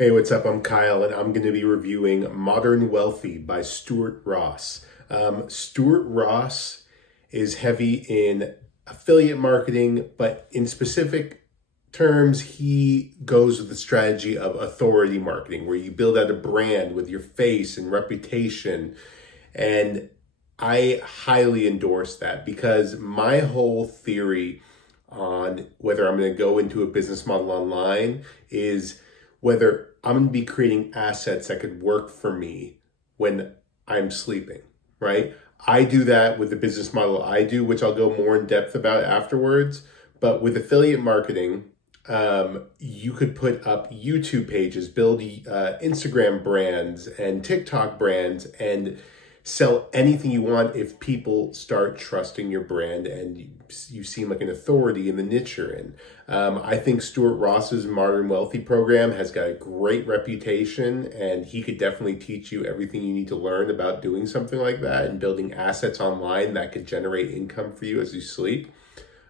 Hey, what's up? I'm Kyle, and I'm going to be reviewing Modern Wealthy by Stuart Ross. Stuart Ross is heavy in affiliate marketing, but in specific terms, he goes with the strategy of authority marketing, where you build out a brand with your face and reputation. And I highly endorse that because my whole theory on whether I'm going to go into a business model online is whether I'm going to be creating assets that could work for me when I'm sleeping, right? I do that with the business model I do, which I'll go more in depth about afterwards. But with affiliate marketing, you could put up YouTube pages, build Instagram brands and TikTok brands, and sell anything you want if people start trusting your brand and you seem like an authority in the niche you're in. I think Stuart Ross's Modern Wealthy program has got a great reputation, and he could definitely teach you everything you need to learn about doing something like that and building assets online that could generate income for you as you sleep.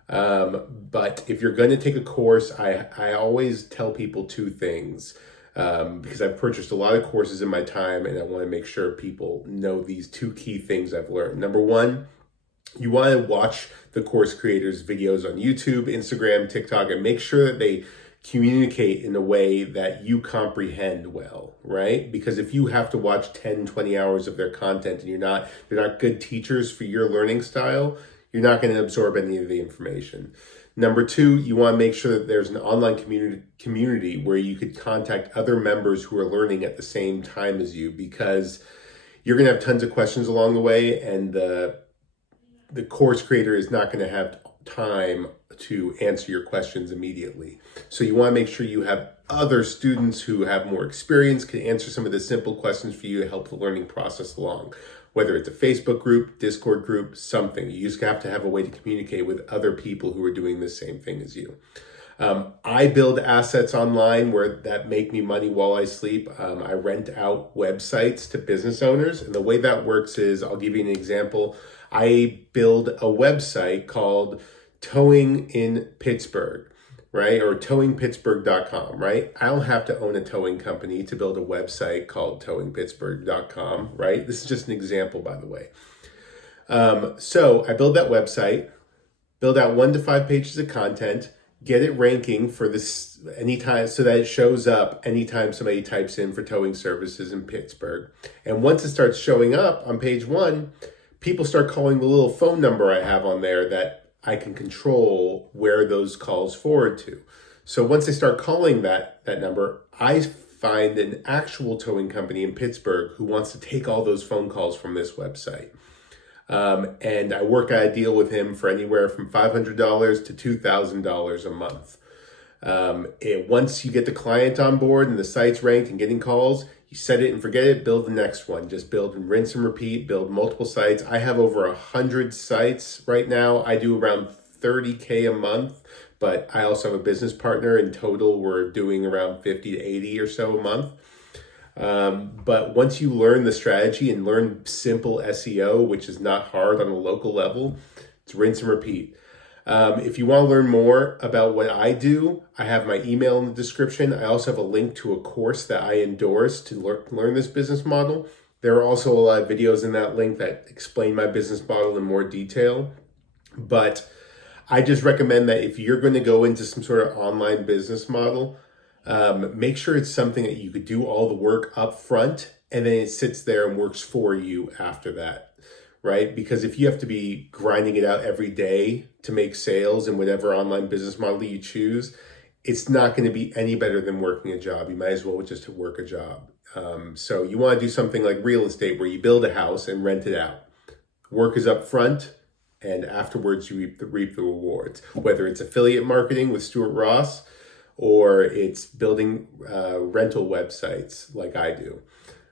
But if you're going to take a course, I always tell people two things. Because I've purchased a lot of courses in my time, and I want to make sure people know these two key things I've learned. Number one, you want to watch the course creators' videos on YouTube, Instagram, TikTok, and make sure that they communicate in a way that you comprehend well, right? Because if you have to watch 10, 20 hours of their content and they're not good teachers for your learning style, you're not going to absorb any of the information. Number two, you want to make sure that there's an online community where you could contact other members who are learning at the same time as you, because you're going to have tons of questions along the way, and the course creator is not going to have time to answer your questions immediately. So you want to make sure you have other students who have more experience, can answer some of the simple questions for you to help the learning process along. Whether it's a Facebook group, Discord group, something. You just have to have a way to communicate with other people who are doing the same thing as you. I build assets online that make me money while I sleep. I rent out websites to business owners. And the way that works is, I'll give you an example. I build a website called Towing in Pittsburgh, right? Or towingpittsburgh.com, right? I don't have to own a towing company to build a website called towingpittsburgh.com, right? This is just an example, by the way. So I build that website, build out 1 to 5 pages of content, get it ranking for this anytime, so that it shows up anytime somebody types in for towing services in Pittsburgh. And once it starts showing up on page 1, people start calling the little phone number I have on there that I can control where those calls forward to. So once they start calling that number, I find an actual towing company in Pittsburgh who wants to take all those phone calls from this website. And I work out a deal with him for anywhere from $500 to $2,000 a month. Once you get the client on board and the site's ranked and getting calls, you set it and forget it, build the next one. Just build and rinse and repeat, build multiple sites. I have over 100 sites right now. I do around 30K a month, but I also have a business partner. In total, we're doing around 50 to 80 or so a month. But once you learn the strategy and learn simple SEO, which is not hard on a local level, it's rinse and repeat. If you want to learn more about what I do, I have my email in the description. I also have a link to a course that I endorse to learn this business model. There are also a lot of videos in that link that explain my business model in more detail. But I just recommend that if you're going to go into some sort of online business model, make sure it's something that you could do all the work up front, and then it sits there and works for you after that. Right? Because if you have to be grinding it out every day to make sales in whatever online business model you choose, it's not going to be any better than working a job. You might as well just work a job. So you want to do something like real estate, where you build a house and rent it out. Work is up front, and afterwards you reap the rewards. Whether it's affiliate marketing with Stuart Ross, or it's building rental websites like I do.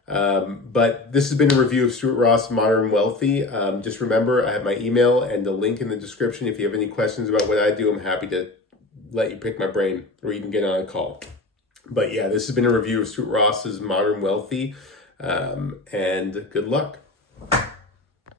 But this has been a review of Stuart Ross, Modern Wealthy. Just remember, I have my email and the link in the description. If you have any questions about what I do, I'm happy to let you pick my brain or even get on a call. But yeah, this has been a review of Stuart Ross's Modern Wealthy, and good luck.